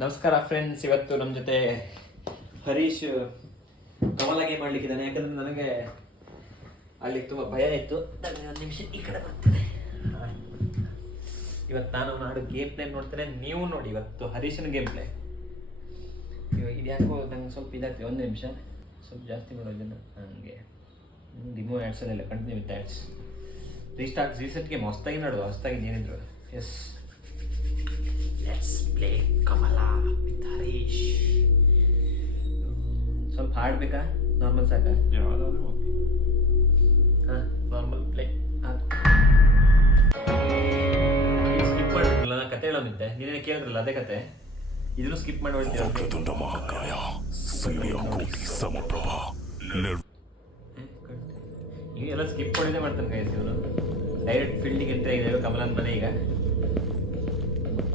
ನಮಸ್ಕಾರ ಫ್ರೆಂಡ್ಸ್, ಇವತ್ತು ನಮ್ಮ ಜೊತೆ ಹರೀಶ್ ಕಮಲ ಗೇಮ್ ಆಡ್ಲಿಕ್ಕಿದ್ದಾನೆ. ಯಾಕಂದ್ರೆ ನನಗೆ ಅಲ್ಲಿ ತುಂಬ ಭಯ ಇತ್ತು. ಒಂದು ನಿಮಿಷ ಈ ಕಡೆ ಬರ್ತೀನಿ. ಇವತ್ತು ನಾನು ಆಡೋ ಗೇಮ್ ಪ್ಲೇ ನೋಡ್ತೇನೆ, ನೀವು ನೋಡಿ ಇವತ್ತು ಹರೀಶನ ಗೇಮ್ ಪ್ಲೇ. ಇದು ಯಾಕೋ ನಂಗೆ ಸ್ವಲ್ಪ ಇದಾಗ್ತದೆ. ಒಂದು ನಿಮಿಷ ಸ್ವಲ್ಪ ಜಾಸ್ತಿ ಮಾಡೋದನ್ನು ಹಂಗೆ ರಿಮೂವ್ ಆ್ಯಡ್ಸಲ್ಲ, ಕಂಟಿನ್ಯೂ ವಿತ್ ಆ್ಯಡ್ಸ್. ರೀಸೆಟ್ಗೆ ಹೊಸ್ದಾಗಿ ನೋಡುವ, ಹೊಸ್ದಾಗಿ ಏನಿದ್ರು. Yes, let's play Kamala with Harish. ಸ್ವಲ್ಪ ಹಾಡ್ಬೇಕಾ? ನಾರ್ಮಲ್ ಸಾಕ? ಯಾವುದಾದ್ರೂ ಓಕೆ. ಹಾಂ, ನಾರ್ಮಲ್ ಪ್ಲೇ. ಸ್ಕಿಪ್ ಮಾಡಿದ್ರಲ್ಲ, ನಾನು ಕತೆ ಹೇಳೋದಿದ್ದೆ, ನೀನೇ ಕೇಳಿದ್ರಲ್ಲ ಅದೇ ಕತೆ. ಇದನ್ನು ಸ್ಕಿಪ್ ಮಾಡಿ ವಕ್ರತುಂಡ ಮಹಾಕಾಯ ಸೂರ್ಯಕೋಟಿ ಸಮಪ್ರಭ ಎಲ್ಲ ಸ್ಕಿಪ್ ಮಾಡಿದೆ ಮಾಡ್ತಾನೆ ಕೈ. ಇವನು ಡೈರೆಕ್ಟ್ ಫೀಲ್ಡಿಗೆ ಎಂಟ್ರಿ ಆಗಿದ್ದೇವೆ ಕಮಲನ ಮನೆ. ಈಗ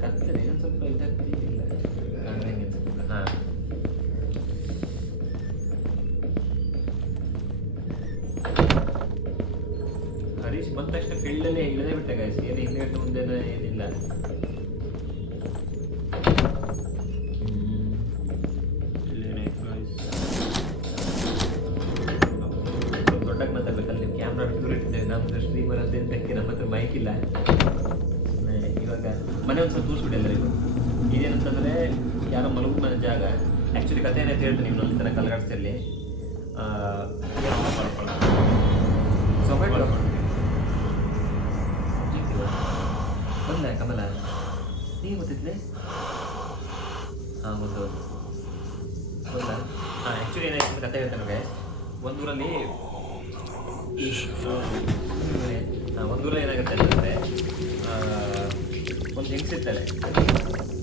ಕತ್ತಲೆ ಇನ್ನೊಂದು ಸ್ವಲ್ಪ ಇದಾಗ್ತಿಲ್ಲ. ಹಾಂ, ಹರೀಶ್ ಬಂದ ತಕ್ಷಣ ಫೀಲ್ಡಲ್ಲೇ ಇಳದೇ ಬಿಟ್ಟೆ ಗಾಯ್ಸ್. ಏನು ಹಿಂದೆ ಮುಂದೆ ಏನಿಲ್ಲ. ದೊಡ್ಡಕ್ಕೆ ಮಾತಾಡ್ಬೇಕಲ್ಲ, ನೀವು ಕ್ಯಾಮ್ರಾ ದೂರ ಇಟ್ಟಿದ್ದೇವೆ. ನಮ್ದು ಸ್ಟ್ರೀಮರ್ ಅಂತ ಎಂತಕ್ಕೆ ನಮ್ಮ ಹತ್ರ ಮೈಕ್ ಇಲ್ಲ. ಇವಾಗ ಮನೆ ಒಂದು ಸ್ವಲ್ಪ ತೋರಿಸ್ಬಿಡಿ ಎಲ್ಲರಿಗೂ. ಇದೇನಂತಂದರೆ ಯಾರೋ ಮಲಗು ಮನೆ ಜಾಗ. ಆ್ಯಕ್ಚುಲಿ ಕತೆ ಏನಂತ ಹೇಳ್ತೀನಿ, ನೀವು ಅಲ್ಲಿ ತನಕ ಕಲಗಾಡ್ಸಲ್ಲಿ ಬಂದ ಕಮಲ ನೀವು ಗೊತ್ತಿದ್ಲೆ? ಹಾಂ, ಗೊತ್ತು ಗೊತ್ತಾ? ಹಾಂ, ಆ್ಯಕ್ಚುಲಿ ಏನಾಯ್ತು ಕತೆ ಹೇಳ್ತಾನೆ ಗೈಸ್. ಒಂದೂರಲ್ಲಿ ಏನಾಗುತ್ತೆ ಅಂತಂದರೆ, ಒಂದು ಹೆಂಗಸಿರ್ತಾಳೆ.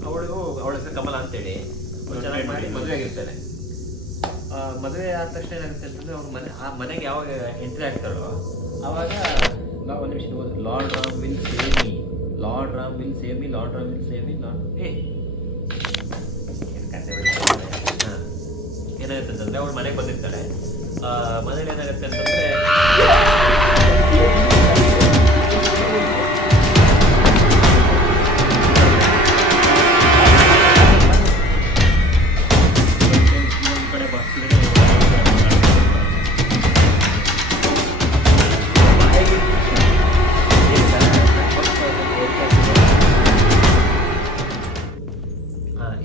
ಅವಳ ಹೆಸರು ಕಮಲ ಅಂತೇಳಿ ಚೆನ್ನಾಗಿ ಮಾಡಿ ಮದುವೆ ಆಗಿರ್ತಾಳೆ. ಮದುವೆ ಆದ ತಕ್ಷಣ ಏನಾಗುತ್ತೆ ಅಂತಂದರೆ, ಆ ಮನೆಗೆ ಯಾವಾಗ ಎಂಟ್ರಿ ಆಗ್ತಾಳೋ ಆವಾಗ ಒಂದು ನಿಮಿಷ, lord Ram will save me, lord Ram will save me, lord Ram will save me, lord ಹಾಂ. ಏನಾಗುತ್ತೆ ಅಂತಂದರೆ, ಅವಳು ಮನೆಗೆ ಬಂದಿರ್ತಾಳೆ. ಮನೇಲಿ ಏನಾಗುತ್ತೆ ಅಂತಂದರೆ,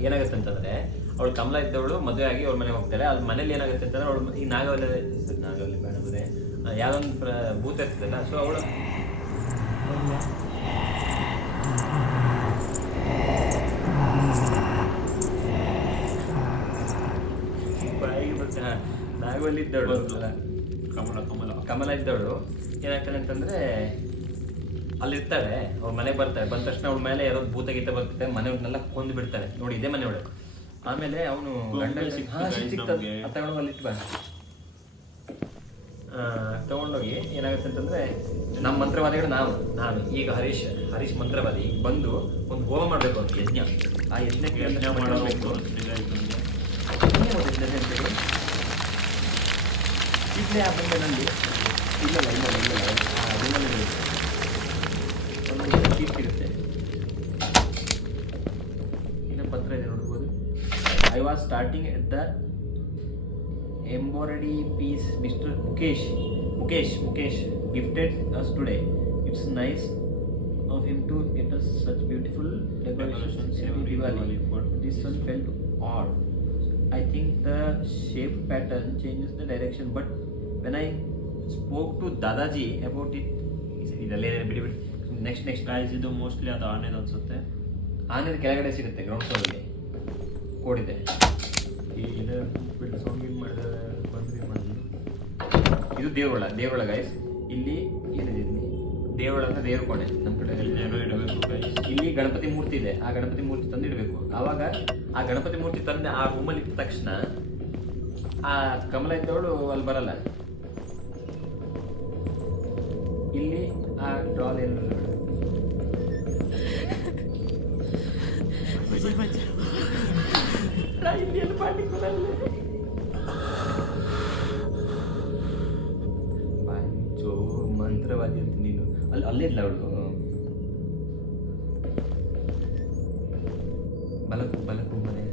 ಏನಾಗುತ್ತೆ ಅಂತಂದರೆ, ಅವಳು ಕಮಲ ಇದ್ದವಳು ಮದುವೆ ಆಗಿ ಅವ್ರ ಮನೆಗೆ ಹೋಗ್ತಾಳೆ. ಅದು ಮನೇಲಿ ಏನಾಗುತ್ತೆ ಅಂತಂದರೆ, ಅವಳು ಈ ನಾಗವಲ್ಲಿ ಬೇಡಬುದೆ ಯಾವುದೊಂದು ಭೂತ ಇರ್ತದಲ್ಲ, ಸೊ ಅವಳು ನಾಗವಲ್ಲಿ ಇದ್ದವಳು ಕಮಲ ಇದ್ದವಳು ಏನಾಗ್ತಾಳೆ ಅಂತಂದರೆ, ಅಲ್ಲಿರ್ತಾಳೆ. ಅವ್ರ ಮನೆಗೆ ಬರ್ತಾಳೆ. ಬಂದ ತಕ್ಷಣ ಅವಳ ಮೇಲೆ ಯಾರೋ ಭೂತ ಗೀತ ಬರ್ತಿದೆ, ಮನೆಯವ್ರನ್ನೆಲ್ಲ ಕೊಂದು ಬಿಡ್ತಾಳೆ. ನೋಡಿ, ಇದೇ ಮನೆಯವಳು. ಆಮೇಲೆ ಅವನು ತಗೊಂಡೋಗಿ ತಗೊಂಡೋಗಿ ಏನಾಗುತ್ತೆ ಅಂತಂದ್ರೆ, ನಮ್ಮ ಮಂತ್ರವಾದಿಗಳು ನಾನು ಈಗ ಹರೀಶ್ ಮಂತ್ರವಾದಿ ಬಂದು ಒಂದು ಹೋಮ ಮಾಡಬೇಕು ಅಂತ ಯಜ್ಞ. ಆ ಯಜ್ಞಕ್ಕೆ ಮಾಡಬೇಕು. ಇಲ್ಲೇ ಆ ಬಂದಲ್ಲಿ ಇಲ್ಲ ಇರುತ್ತೆ. ಇನ್ನು ಪತ್ರ ಇದೆ ನೋಡ್ಬೋದು. I was starting at the embroidery piece Mr. Mukesh gifted us today. It's nice of him to get us such beautiful decorations every Diwali. This one felt odd. I think the shape pattern changes the direction, but when I spoke to Dadaji about it, ಇದಲ್ಲೇ ಬಿಡಿ next guys, ಇದು mostly ಅದು ಆನೆದು ಅನ್ಸುತ್ತೆ. ಆನೆದ ಕೆಳಗಡೆ ಸಿಗುತ್ತೆ, ground ಫ್ಲೋರಲ್ಲಿ ಕೋಡಿದೆ. ಇದು ದೇವರೊಳ guys. ಇಲ್ಲಿ ಏನಿದೆ, ದೇವರೊಳ ಅಂದ್ರೆ ದೇವ್ರ ಕೋಣೆ. ನಮ್ಮ ಕಡೆ ಇಡಬೇಕು. ಇಲ್ಲಿ ಗಣಪತಿ ಮೂರ್ತಿ ಇದೆ, ಆ ಗಣಪತಿ ಮೂರ್ತಿ ತಂದು ಇಡಬೇಕು. ಆವಾಗ ಆ ಗಣಪತಿ ಮೂರ್ತಿ ತಂದು ಆ ರೂಮಲ್ಲಿ ಇಟ್ಟ ತಕ್ಷಣ ಆ ಕಮಲ ಇದ್ದವಳು ಅಲ್ಲಿ ಬರಲ್ಲ. ಇಲ್ಲಿ ಆ ಡ್ರಾಲ್ ಏನು ಮಂತ್ರವಾದಿ ಅಂತ ನೀನು ಅಲ್ಲೇ ಇಲ್ಲ ಅವಳು. ಬಲಕು ಮನೆ.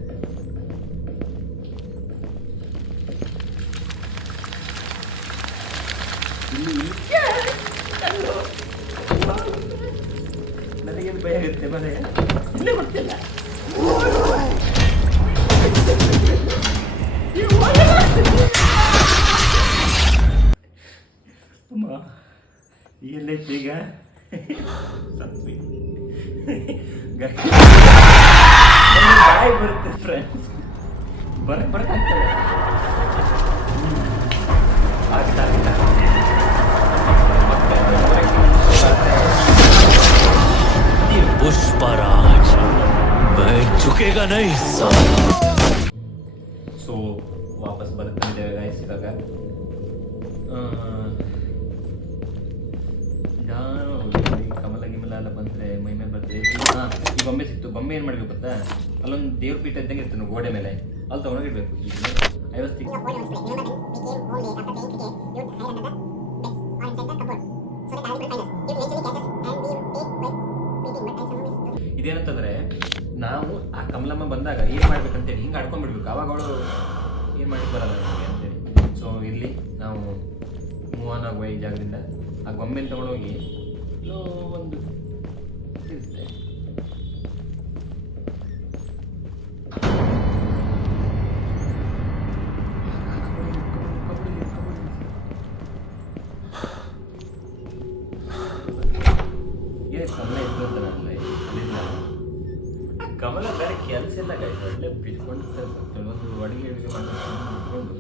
ನನಗೆ ಭಯ ಆಗುತ್ತೆ ಮನೆ ಇಲ್ಲೇ ಗೊತ್ತಿಲ್ಲ. ಅಮ್ಮ ಎಲ್ಲೈತೆ ಈಗ ಸತ್ವಿ ಬಾಯಿ ಬರುತ್ತೆ ಫ್ರೆಂಡ್ಸ್, ಬರಕ್ಕಾಗ್ತದೆ. पुष्पराज मैं झुकेगा नहीं साला. ಸೊ ವಾಪಸ್ ಬರ್ತಾಯಿದ್ದೇವೆ ಗಾಯ್ಸ್. ಇವಾಗ ನಾನು ಕಮಲ ಗಿಮಲ ಎಲ್ಲ ಬಂದರೆ ಮೈ ಮೇಲೆ ಬರ್ತದೆ. ಹಾಂ, ಈ ಬೊಂಬೆ ಸಿಕ್ತು. ಬೊಂಬೆ ಏನು ಮಾಡಬೇಕು ಗೊತ್ತಾ, ಅಲ್ಲೊಂದು ದೇವ್ರ ಪೀಠ ಇದ್ದಂಗೆ ಇರ್ತಾನೆ ಗೋಡೆ ಮೇಲೆ, ಅಲ್ಲಿ ತೊಗೊಂಡೋಗಿರ್ಬೇಕು. ಈಗ ಇದೇನಂತಂದ್ರೆ ನಾವು ಆ ಕಮಲಮ್ಮ ಬಂದಾಗ ಏನು ಮಾಡ್ಬೇಕಂತೇಳಿ ಹಿಂಗೆ ಆಡ್ಕೊಂಡ್ಬಿಡ್ಬೇಕು. ಅವಾಗ ಅವಳು ಏನು ಮಾಡಕ್ಕೆ ಬರಲ್ಲ ನಮಗೆ ಅಂತೇಳಿ. ಸೊ ಇಲ್ಲಿ ನಾವು ಮೂವ್ ಆನ್ ಆಗುವ ಈ ಜಾಗದಿಂದ ಆ ಗೊಂಬೆನ ತೊಗೊಂಡೋಗಿ ಎಲ್ಲೋ ಒಂದು ಇರುತ್ತೆ. ಕಮಲ ಇತ್ತು ಅಂತ ಅಲ್ಲ, ಕಮಲ ಬೇರೆ ಕೆಲಸ ಇಲ್ಲ ಗಾಯ್ಸ್. ಒಳ್ಳೆ ಬಿಟ್ಕೊಂಡು ಕೆಲವೊಂದು ಅಡುಗೆ ಮಾಡ್ಕೊಂಡು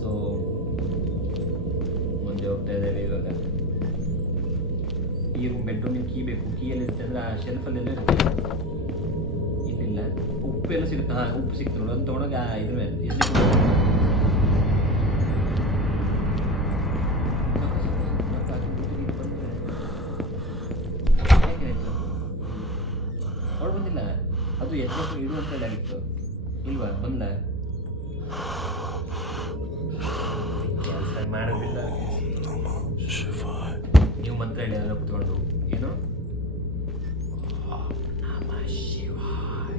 ಸೊ ಮುಂದೆ ಹೋಗ್ತಾ ಇದ್ದೇವೆ. ಇವಾಗ ಈ ರೂಮ್ ಬೆಡ್ರೂಮಿಗೆ ಕೀ ಬೇಕು. ಕೀ ಎಲ್ಲಿರುತ್ತೆ ಅಂದರೆ ಆ ಶೆಲ್ಫಲ್ಲೆಲ್ಲ ಇರುತ್ತೆ. ಇಲ್ಲಿಲ್ಲ. ಉಪ್ಪು ಎಲ್ಲ ಸಿಗುತ್ತೆ. ಹಾಂ, ಉಪ್ಪು ಸಿಕ್ತು ನೋಡಿ. ಅಂತ ತೊಗೊಂಡೋಗಿ ಇದ್ರ ಮೇಲೆ ಅವಳು ಬಂದಿಲ್ಲ. ಅದು ಎಷ್ಟು ಇಡು ಅಂತ ಆಗಿತ್ತು ಇಲ್ವಾ? ಬಂದ ಕೆಲಸ ಮಾಡೋದಿಲ್ಲ. ನೀವು ಮಂತ್ರ ಹೇಳಿ ಅದನ್ನು ಕುತ್ಕೊಂಡು ಏನು ನಮ ಶಿವಾಯ.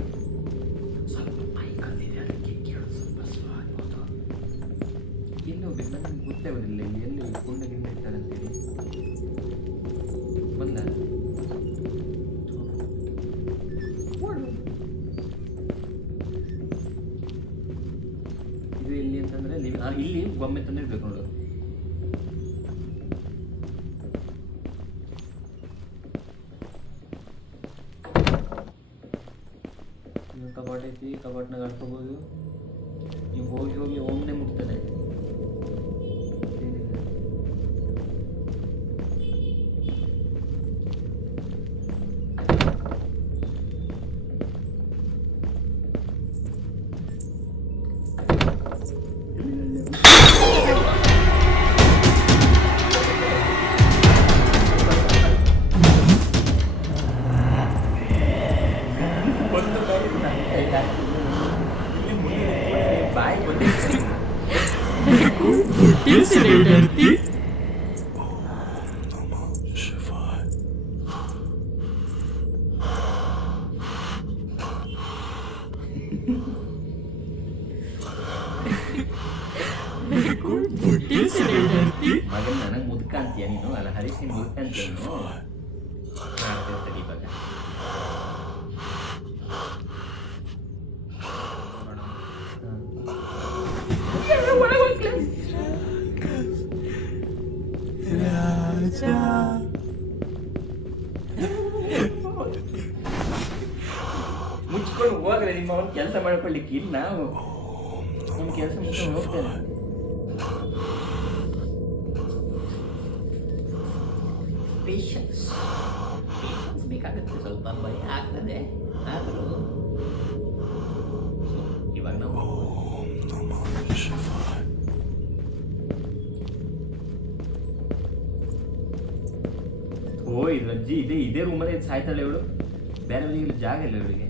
ಸ್ವಲ್ಪ ಮೈಕಲ್ಲಿದೆ, ಅದಕ್ಕೆ ಕೇಳೋದು ಸ್ವಲ್ಪ ಸ್ಲೋ ಆಗ್ಬೋದು. ಎಲ್ಲಿ ಹೋಗ್ಬೇಕು ನನಗೆ ಗೊತ್ತೇ ಬರಲಿಲ್ಲ. ಇಲ್ಲಿ ಎಲ್ಲಿ ಕುಂಡ ಗಿಂಡ ಇರ್ತಾರೆ ಅಂತೇಳಿ ಬಂದ. ಇದು ಎಲ್ಲಿ ಅಂತಂದ್ರೆ ಇಲ್ಲಿ ಬೊಮ್ಮೆ ತಂದು ಇಡ್ಬೇಕು ನೋಡು. ಕಬಾಟ್ ಐತಿ, ಕಬಾಟ್ನಾಗ ಹಾಡ್ಕೋಬೋದು. ನೀವು ಹೋಗಿ ಹೋಗಿ ಒಮ್ಮೆ ಮುಟ್ತಾನೆ. ಬಾಯಿ ಬಂದಿದೆ. ಮಗನ ನನಗೆ ಮುದುಕ ಅಂತೀಯ ನೀನು? ಅಲ್ಲ ಹರೀಶ್ ನೀನು ಮುದುಕ ಅಂತೀಯ ನೀನು? ಮಾಡ್ತಿರ್ತೀರಿ ಇವಾಗ. ಮುಚ್ಕೊಂಡು ಹೋಗ್ರೆ ನಿಮ್ಮ ಅವ್ನ ಕೆಲಸ ಮಾಡ್ಕೊಳ್ಳಿಕ್ಕೆ ಇಲ್ಲ. ನಾವು ನಮ್ಮ ಕೆಲಸ ಮುಚ್ಕೊಂಡು ಹೋಗ್ತೇನೆ. ಪೇಷನ್ಸ್ ಬೇಕಾಗುತ್ತೆ. ಸ್ವಲ್ಪ ಭಯ ಆಗ್ತದೆ, ಆದರೂ ಇವಾಗ ನಾವು ಓ ಇದು ಅಜ್ಜಿ ಇದೇ ರೂಮಲ್ಲಿ ಸಾಯ್ತಾಳೆ ಇವಳು. ಬೇರೆ ಇಲ್ಲಿ ಜಾಗ ಇಲ್ಲ ಇವಳಿಗೆ.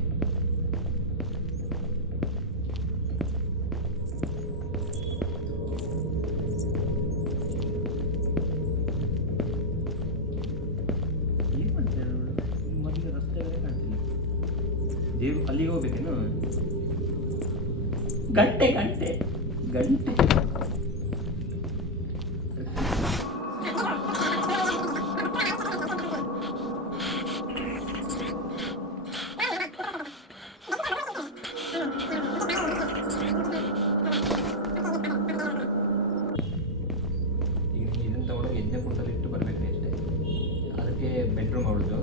ದೇವ್ ಅಲ್ಲಿಗೆ ಹೋಗ್ಬೇಕೇನು? ಗಂಟೆ ಗಂಟೆ ಗಂಟೆ ಈಗ ಇದನ್ನು ತಗೊಂಡು ಎಣ್ಣೆ ಕುಂಟಲ್ಲಿ ಇಟ್ಟು ಬರ್ಬೇಕು ಅಷ್ಟೇ. ಅದಕ್ಕೆ ಬೆಡ್ರೂಮ್ ಅವಳದು.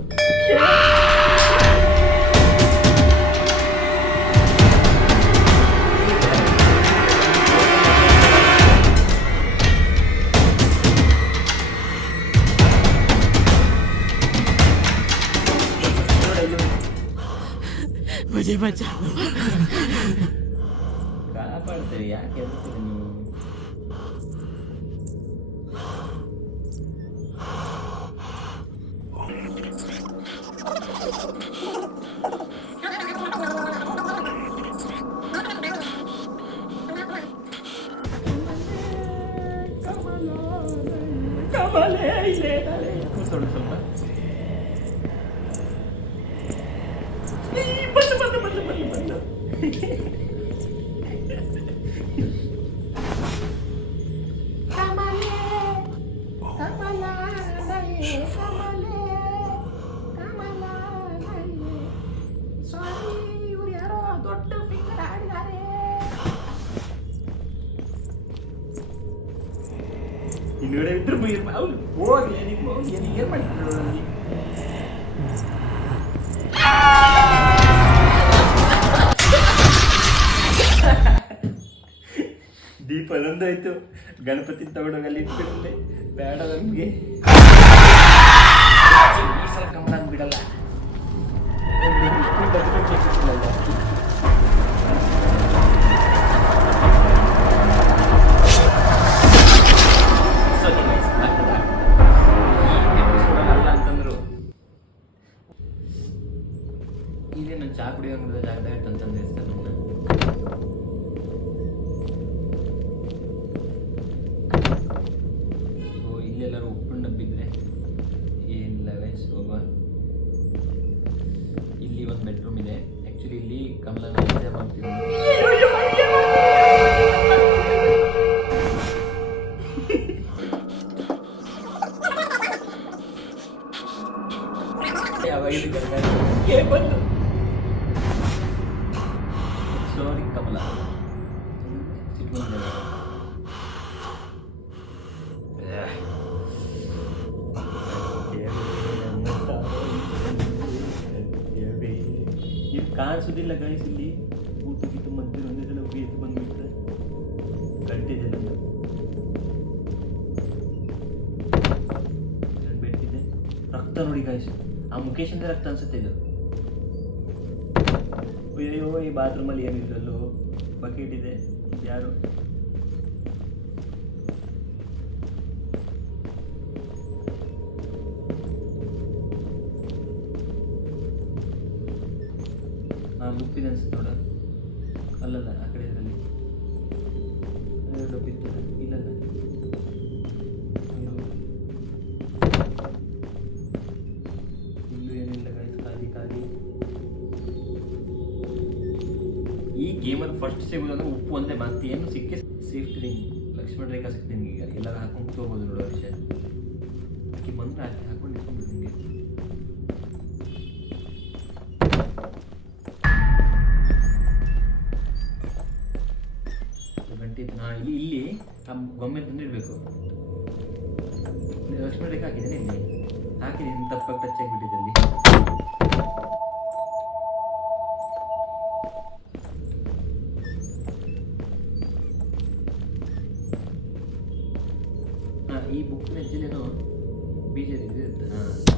मुझे बचाओ ಕಾಪಾಡ್ತೇವೆ, ಯಾಕೆ ಹೇಳ್ತೀರಿ ನೀವು? ಕೂತ್ಕೊಳ್ಳಿ ಸ್ವಲ್ಪ. ಬಂದು ಇನ್ನೂರ ಇದ್ರು ಅವ್ರು ಹೋಗ್ಲಿ, ನೀವು ಹೋಗಿ ಏನು ಮಾಡ್ತಿದ್ರು? ದೀಪ ಅದೊಂದಾಯ್ತು. ಗಣಪತಿ ತಗೊಂಡೋಗಿ ಅಲ್ಲಿ ಇಟ್ಬಿಡುತ್ತೆ. ಬೇಡ ನಮಗೆ ಈ ಸಲ ಕಮಲ ಅಂದ್ಬಿಡಲ್ಲ. ಅಲ್ಲ ಅಂತಂದ್ರು ಇದೇ ನಾನು ಚಾ ಕುಡಿಯೋ ಜಾಗದಾಗ ತಂತಂದು ಇರ್ತಾರೆ ನನ್ನ. ಸೊ ಇಲ್ಲೆಲ್ಲರೂ ಉಪ್ಪಿನ ಡಬ್ಬಿದ್ರೆ ಏನಿಲ್ಲ ಗೈಸ್, ಹೋಗುವ. ಇಲ್ಲಿ ಒಂದು ಬೆಡ್ರೂಮ್ ಇದೆ. ಆ್ಯಕ್ಚುಲಿ ಇಲ್ಲಿ ಕಮಲನ ಎಂಜಾಯ್ ಮಾಡ್ತೀವಿ. ಸಾರಿ ಕಮಲ, ಇದು ಕಾಣಿಸೋದಿಲ್ಲ ಗೈಸ್. ಇಲ್ಲಿ ಊಟಕ್ಕಿತ್ತು ಮಧ್ಯೆ ಒಂದೇ ಹೋಗಿ ಎದ್ದು ಬಂದ್ಬಿಟ್ರೆ ಗಂಟೆ ಜನ ಬೆಟ್ಟಿದೆ. ರಕ್ತ ನೋಡಿ ಗೈಸ್, ಆ ಮುಖೇಶ್ ರಕ್ತ ಅನ್ಸುತ್ತೆ ಇದು. ಅಯ್ಯೋ, ಈ ಬಾತ್ರೂಮಲ್ಲಿ ಏನಿಲ್ಲಲ್ಲೋ ಬಕೆಟ್ ಇದೆ. ಯಾರು ಉಪ್ಪಿದೆ ಅನ್ಸುತ್ತೆ ನೋಡ. ಅಲ್ಲಲ್ಲ, ಆ ಕಡೆ ಇದರಲ್ಲಿ ಡಬ್ಬಿರ್ತದೆ. ಇಲ್ಲಲ್ಲ, ಇಲ್ಲೂ ಏನಿಲ್ಲ ಗೈಸ್, ಖಾಲಿ ಖಾಲಿ. ಈ ಗೇಮಲ್ಲಿ ಫಸ್ಟ್ ಸಿಗೋದಂದ್ರೆ ಉಪ್ಪು ಒಂದೇ, ಮತ್ತೆ ಏನು ಸಿಕ್ಕಿ ಸೇಫ್ಟಿ ರಿಂಗ್ ಲಕ್ಷ್ಮಣ ರೇಖಾ ಸಿಕ್ತು ನಿಮ್ಗೆ. ಈಗ ಎಲ್ಲರೂ ಹಾಕೊಂಡು ಕೂತ್ಕೋಬೋದು ನೋಡೋ ವಿಷಯ. ಆಕೆ ಬಂದ್ರೆ ಆಕೆ ಹಾಕೊಂಡು ಇಟ್ಕೊಂಡ್ಬಿಡು ನಿಮಗೆ. ಗಂಟೆ ಇಲ್ಲಿ ಆ ಗೊಂಬೆ ತಂದಿರಬೇಕು. ಲಕ್ಷ್ಮಣ ರೇಖಾ ಹಾಕಿದ್ದೇನೆ, ಇಲ್ಲಿ ಹಾಕಿದ್ದೀನಿ, ತಪ್ಪಾಗಿ ಟಚ್ ಆಗಿಬಿಟ್ಟಿದೆ ಅಲ್ಲಿ. ಈ ಬುಕ್ನ ಹೆಜ್ಜೆಲೇನೋ ಬೀಜ ಇರುತ್ತೆ.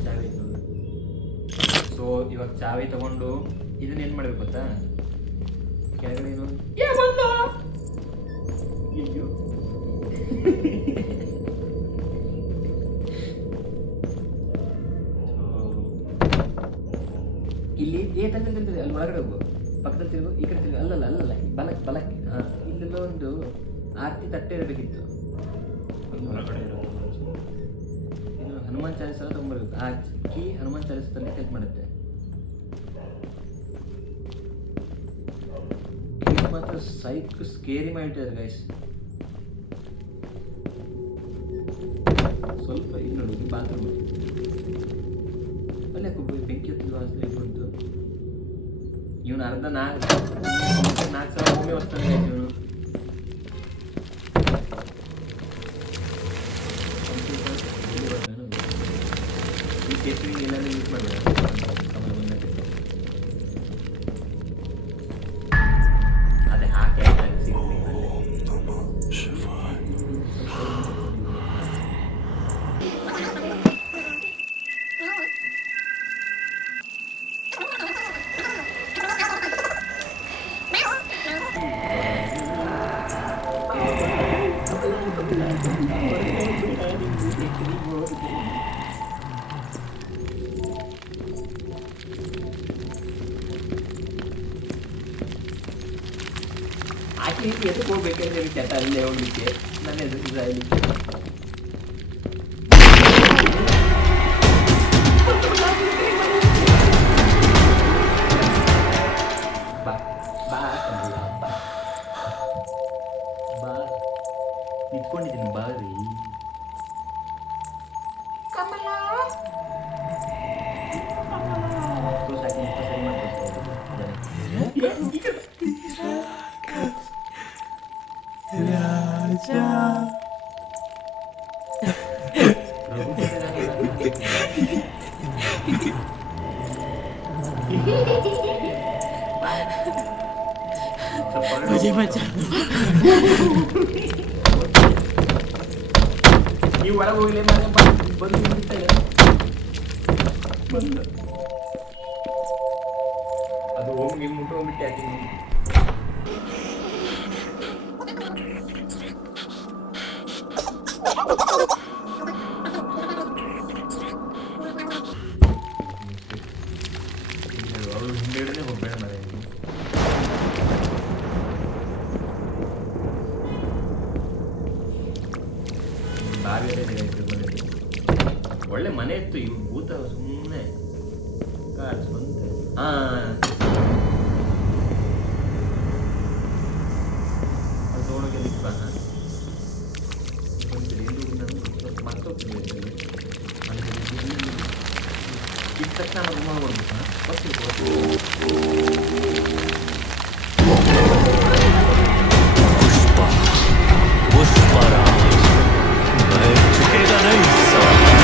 ಚಾವಿ. ಸೊ ಇವಾಗ ಚಾವಿ ತಗೊಂಡು ಇದನ್ನ ಏನು ಮಾಡ್ಬೇಕು ಗೊತ್ತಾ? ಕೆಳಗಡೆ ಏನು ಅಯ್ಯೋ ಇಲ್ಲಿ ತಂದಿರ್ತದೆ. ಅಲ್ಲಿ ಒಳಗಡೆ ಹೋಗು, ಪಕ್ಕದಲ್ಲಿ ತಿರುಗು, ಈ ಕಡೆ ತಿರುಗು. ಅಲ್ಲಲ್ಲ ಬಲಕ್ಕೆ ಇಲ್ಲೆಲ್ಲೋ ಒಂದು ಆರತಿ ತಟ್ಟೆ ಇರಬೇಕಿತ್ತು. ಹನುಮಾನ್ ಚಾಲಿಸ ತಗೊಂಡ್ಬರ್ಬೇಕು. ಆ ಕೀ ಹನುಮಾನ್ ಚಾಲಿಸದಲ್ಲಿ ಹೆಲ್ಪ್ ಮಾಡುತ್ತೆ. ಮಾತ್ರ ಸೈಕ್ ಸ್ಕೇರಿ ಮಾಡಿದ್ದಾರೆ ಗೈಸ್. ಸ್ವಲ್ಪ ಇಲ್ಲಿ ನೋಡಿ ಬಾತ್ರೂಮ್ ಅಲ್ಲೇ ಬೆಂಕಿ ಹತ್ತಿದ ವಾಸನೆ ಬಂತು. ಇವನು ಅರ್ಧ 4,000 ಒಮ್ಮೆ ಹೊತ್ತಾನೆ ಇವನು. ಈ ಸೇಫ್ಟಿಂಗ್ ಎಲ್ಲಾದ್ರೂ ಯೂಸ್ ಮಾಡಬೇಡ. ಅದೇ ಹಾಕಿ ಆಕೆ ರೀತಿ ಎದಕ್ಕೆ ಹೋಗ್ಬೇಕಂದ್ರೆ ಚಟ ಅಲ್ಲೇ ಹೋಗ್ಲಿಕ್ಕೆ ನನ್ನ ಎದುರು ಸಾಯ್ಲಿಕ್ಕೆ. ಬಾ ಬಾ ಬಾ ಬಾ ನಿಂತ್ಕೊಂಡಿದ್ದೀನಿ ಬಾರಿ. मुझे बचा ನೀವು ಒಳಗೆ ಹೋಗ್ಲಿ ಬಂದು ಬಂದು ಅದು ಹೋಗಿ ಮುಟ್ಟು ಹೋಗ್ಬಿಟ್ಟೆ ಹಾಕಿ. ಅವಳು ಹಿಂದೆಗಡೆ ಹೋಗ್ಬೇಡ ಮನೆ ಒಳ್ಳೆ ಮನೆ ಇತ್ತು. ಇವು ಭೂತ ಸುಮ್ಮನೆ ಬಂತೆ. ಅದು ತಗೊಂಡೋಗಿ ಇಪ್ಪ ಮರ್ತೋಗ್ತಿದೆ ಇದ್ದ ತಕ್ಷಣ ರೂಮ್ ಮಾಡ್ಬಿಡ್ಬೇಕು. पुष्पराज मैं झुकेगा नहीं साला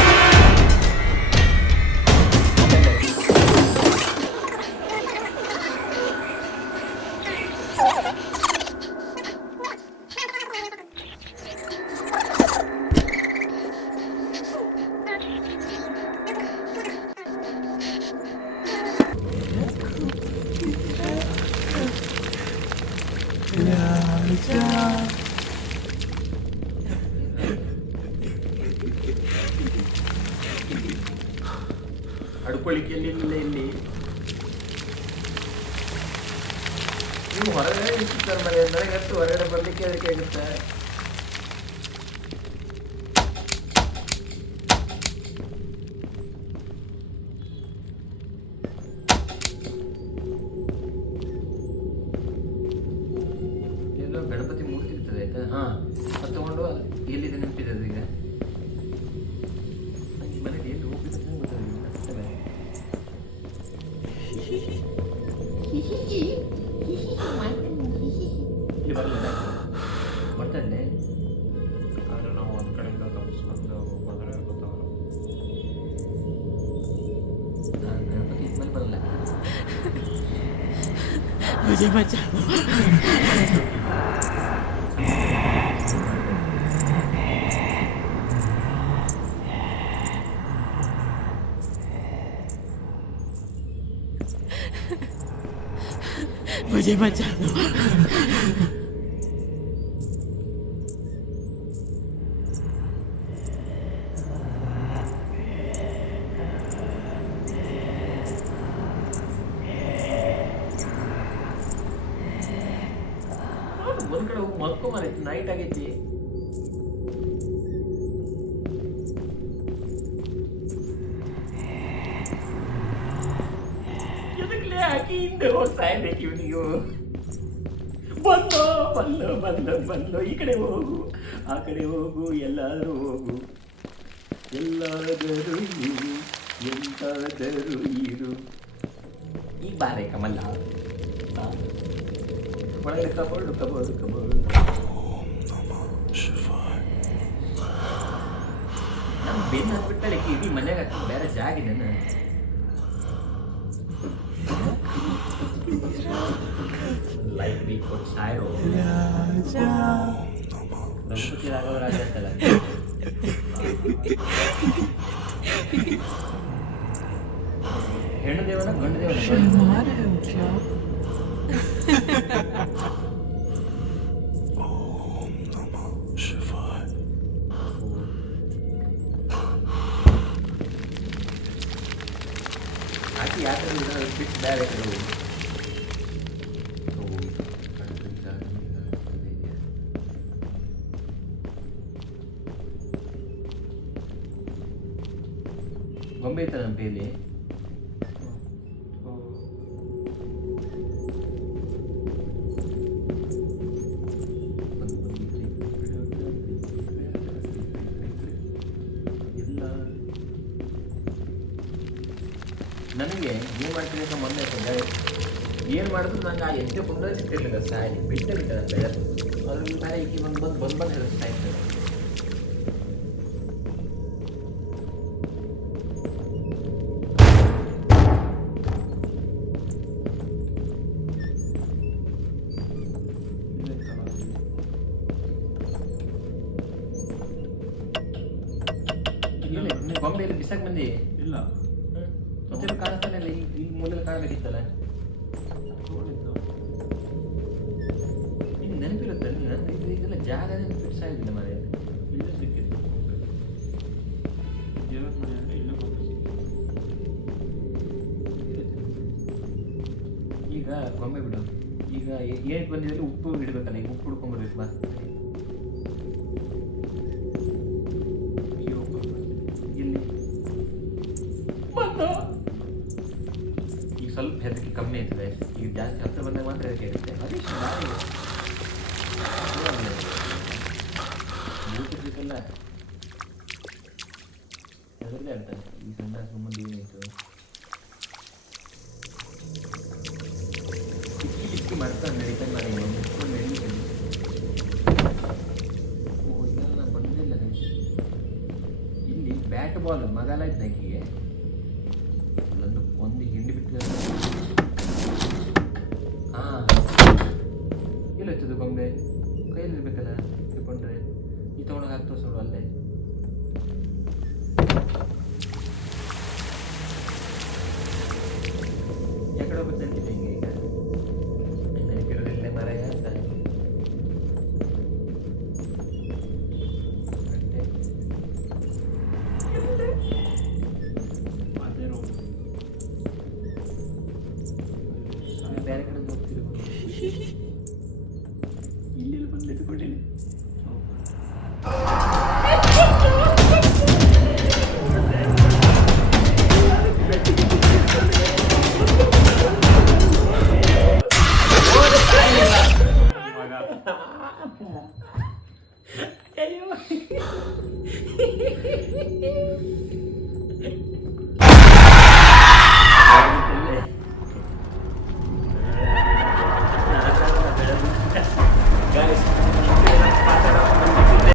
ಅಡ್ಕೊಳ್ಳಿಕ್ಕೆ ಎಲ್ಲಿಲ್ಲ ಇಲ್ಲಿ. ನೀವು ಹೊರಗಡೆ ಇರ್ತಾರೆ ಮನೆ ನನಗಂತೂ ಹೊರಗಡೆ ಬರ್ಲಿಕ್ಕೆ ಅದಕ್ಕೆ ಆಗುತ್ತೆ. ಎಲ್ಲೋ ಗಣಪತಿ ಮೂರ್ತಿ ಇರ್ತದೆ ಆಯ್ತಾ. ಅದು ತಗೊಂಡು ಎಲ್ಲಿದೆ ನೆನಪಿದೆ ಅದು. ಈಗ ಮನೆಗೆ ಎಲ್ಲಿ ಹೋಗ್ಬೇಕು ಗೊತ್ತಾಗಿಲ್ಲ. ಇಲ್ಲಿ ಬರಲ್ಲ ಬರ್ತಾನೆ. ಆದರೆ ನಾವು ಒಂದು ಕಡೆಯಿಂದ ತಪ್ಪಿಸ್ಕೊಂಡು ಬಂದರೆ ಗೊತ್ತಾಗಲ್ಲ. ಗಣಪತಿ ಇದ್ಮೇಲೆ ಬರಲ್ಲ. मुझे बचा मुझे बचा दो ಒಂದ್ ಕಡೆ ಹೋಗಿ ಮಲ್ಕೊಂಬರೈತಿ. ನೈಟ್ ಆಗೈತಿ. ಎದಕ್ಲೆ ಹಾಕಿ ಹಿಂದೆ ಹೋಗಿ ಸಾಯ್ಬೇಕು ಇವನಿಗೂ. ಬಂದೋ ಬಂದೋ ಬಂದೋ ಬಂದೋ ಈ ಕಡೆ ಹೋಗು ಆ ಕಡೆ ಹೋಗು ಎಲ್ಲಾದರೂ ಹೋಗು ಎಲ್ಲಾದರೂ ಇರು ಎಂತಾದರೂ ಇರು ಈಗ ಬಾರೆ ಕಮಲ ಒಳಗಡೆ ಕಬೋರ್ಡು ಕಬೋರ್ಡು ಕಬೋರ್ಡು ನಮ್ಮ ಬೆನ್ನು ಹತ್ಬಿಟ್ಟಳೆ ಇಡೀ ಮನೆಗೆ ಹಾಕಿ ಬೇರೆ ಜಾಗ ಇದೆ ಲೈಟ್ ಬಿ ಕೊಟ್ಟು ಸಾಯೋ ಗಣಪತಿ ರಾಘವ ರಾಜ ಅಂತಲ್ಲ ಹೆಣ್ಣು ದೇವನ ಗಂಡು ದೇವನ ಆಕೆ ಯಾಕೆ ಬಿಟ್ಟು ಬೇರೆ ಕಡೆ ಗೊಂಬೆ ಇತ್ತ ನಮ್ಮ ಬೇಲಿ ನನಗೆ ಏನು ಮಾಡ್ತೀನಿ ಅಂತ ಮೊನ್ನೆ ಏನು ಮಾಡಿದ್ರು ನಂಗೆ ಆ ಎದ್ದೆ ಬಂದರೆ ಸಿಗ್ತಿರ್ಲಿಲ್ಲ ಸಾಯಿ ಬಿಟ್ಟೆ ಬಿಟ್ಟೆ ಬೇರೆ ಅದ್ರ ಮೇಲೆ ಈಗ ಬಂದು ಹೇಳಿಸ್ತಾ ಇರ್ತೇನೆ ಗೊಂಬೆಯಲ್ಲಿ ಬಿಸಾಕ್ ಬಂದಿ ಇಲ್ಲ ಮತ್ತೆ ಕಾಣಿಸ್ತಾನೆ ಇಲ್ಲ ಈ ಮೂಲೆಯಲ್ಲಿ ಕಾಣಬೇಕಿತ್ತಲ್ಲ ನಿಮ್ಗೆ ನೆನಪಿರುತ್ತೆ ಇದೆಲ್ಲ ಜಾಗ ಫಿಕ್ಸ್ ಆಗಿಲ್ಲ ಮನೆ ಇಲ್ಲೇ ಸಿಕ್ಕಿತ್ತು ದೇವರ ಮನೆ ಅಂದರೆ ಇಲ್ಲೇ ಗೊಂಬೆ ಸಿಕ್ಕಿತ್ತು. ಈಗ ಗೊಂಬೆ ಬಿಡು ಈಗ ಏನಕ್ಕೆ ಬಂದಿದ್ರೆ ಉಪ್ಪು ಇಡಬೇಕಲ್ಲ ಈಗ ಉಪ್ಪು ಹುಡ್ಕೊಂಡ್ಬರ್ಬೇಕು ಬಾ ಇಲ್ಲಿ ಈಗ ಸ್ವಲ್ಪ ಹೆದರಿಕೆ ಕಮ್ಮಿ ಆಯ್ತದೆ ಈಗ ಜಾಸ್ತಿ ಹತ್ತಿರ ಬಂದಾಗ ಮಾತ್ರ ಹೆದರಿಕೆ ಇರುತ್ತೆ ಅದೆಷ್ಟು ಬ್ಲೂಟೂತ್ಗೆಲ್ಲ ಹೆದರದೇ ಆಗ್ತದೆ ಈ ಸಣ್ಣ ಸುಮ್ಮನೆ ಏನಾಯ್ತು ಕಿಟಕಿ ಮಾಡ್ತಾರೆ ನಡೀತಾ ಮಾಡಿ ಮುಚ್ಕೊಂಡು ನಡೀತೀನಿ ಓ ಇದೆಲ್ಲ ನಾನು ಬಂದಿಲ್ಲ ಇಲ್ಲಿ ಬ್ಯಾಟ್ ಬಾಲ್ ಮಗಾಲ ಇದ್ದ ಆಕೆಗೆ ಒಂದು ಹಿಂಡಿ ಬಿಟ್ಟಿದ್ದಾರೆ ಹಾಂ ಎಲ್ಲೋಯ್ತದು ಗೊಂಬೆ ಕೈಯಲ್ಲಿ ಇರ್ಬೇಕಲ್ಲ ತಿಳ್ಕೊಂಡ್ರೆ ಈ ತೊಗೊಂಡೋಗಿ ಹಾಕ್ತೋ ನೋಡು ಅಲ್ಲೇ